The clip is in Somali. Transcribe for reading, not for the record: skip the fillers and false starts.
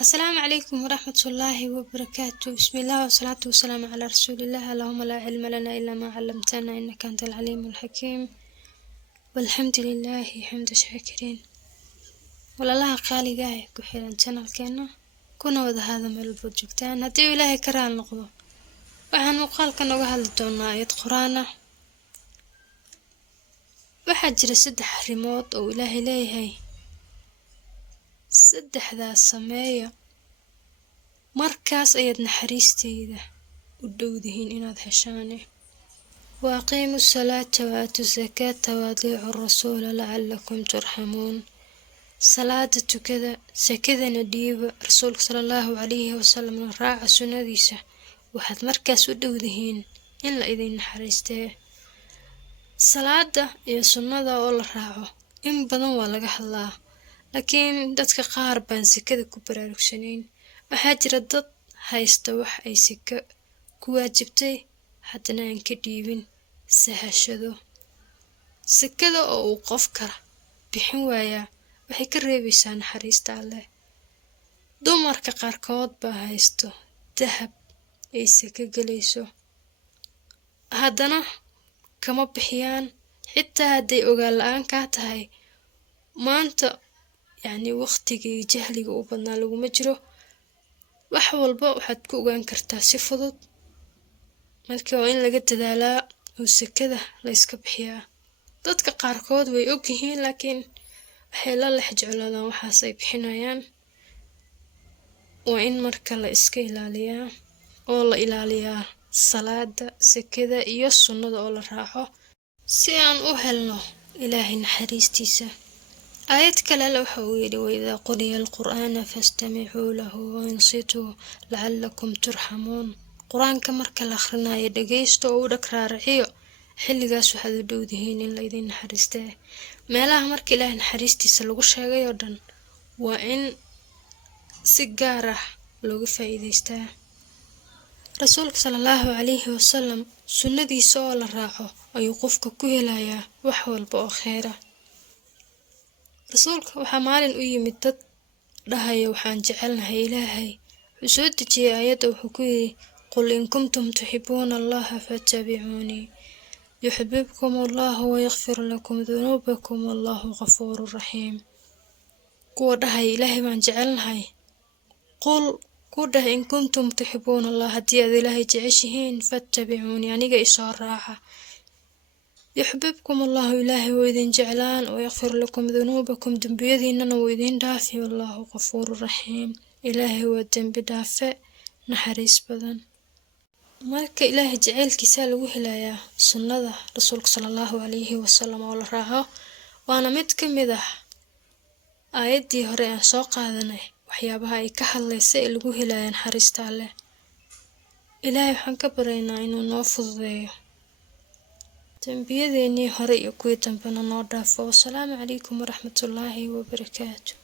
السلام عليكم ورحمة الله وبركاته. بسم الله والصلاة والسلام على رسول الله. اللهم لا علم لنا إلا ما علمتنا إنك أنت العليم الحكيم، والحمد لله حمد شاكرين. والله قالي جاي كحيل channel كنا كنا وذا هذا من البروجكتان هدي إلهي كرال نقضه وعن وقال كنا وهذا دونا آيات قرآن وحجر سدح ريموت أو إلهي ليهي سدح ذا السماية markaas ayaad naxariisteyda u dhowdihiin inaad heshaane waaqiimu salaata wa aatu zakaata wa adiicu rasuula lacallakum turxamuun. salaada tukada, sakadana dhiiba, rasuulka sallallahu calayhi wasalamna raaca sunnadiisa, waxaad markaas u dhowdihiin in la idin naxariistee. salaada iyo sunnada oo la raaco in badan waa laga hadlaa, laakiin dadka qaar baan sakada ku baraarugsanayn. waxaa jira dad haysta wax ay sika ku waajibtay haddana aan ka dhiibin sahashado. sakada oo uu qofka bixin waayaa waxay ka reebaysaa naxariista Alle. dumarka qaarkood baa haysto dahab ay saka galayso haddana kama bixiyaan, xitaa hadday ogaan la-aan kaa tahay. maanta waqtigii jahliga u badnaa laguma jiro, wax walba waxaad ku ogaan kartaa si fudud. marka waa in laga dadaalaa oo sakada la iska bixiyaa. dadka qaarkood way ogyihiin laakiin waxay la jeclaadaan waxaas ay bixinayaan. waa in marka la iska ilaaliyaa oo la ilaaliyaa salaada, sakada iyo sunnada oo la raaco si aan u helno ilaahay naxariistiisa. آيات كلا لو حويل وإذا قرئ القرآن فاستمعوا له وانصتوا لعلكم ترحمون. قرآن كمرك الأخرنا يدقيستو أو دكرارعيو حلي قاسو حدو دودهين إلا إذين نحرسته ميلاها مرك إله نحرستي سلوغو شاقا يودن وإن سيقاره لوغو فايديسته. رسولك صلى الله عليه وسلم سندي سؤال الراعو ويوقفك كوهلايا وحول بو خيره. rasuulka waxaa maalin u yimid dad dhahaya waxaan jecelnahay ilaahay. wuxuu soo dejiyay aayadda wuxuu ku yidhi qul in kuntum tuxibuuna allaha fattabicuunii yuxbibkum allahu wayakfir lakum dunuubakum wallahu gafuuru raxiim. kuwa dhahaya ilaahay baan jecelnahay, qul ku dhah in kuntum tuxibuuna allah, haddii aad ilaahay jeceshihiin fattabicuunii aniga isoo raaca. يحببكم الله إلهي وإذن جعلان ويغفر لكم ذنوبكم دنبيذيننا وإذن دافي والله غفور رحيم. إلهي والدنب دافع نحريس بدن. مالك إلهي جعل كسال وهلايا سنة رسولك صلى الله عليه وسلم والرعاه وانا متكمده آيدي هريان سوق هذا وحيابها يكحل ليسائل وهلايا نحريس تعالى. إلهي حنكبرينا إنو نوفض ذيه تنبيذيني هرئي كويتن بنا نوردافو. والسلام عليكم ورحمة الله وبركاته.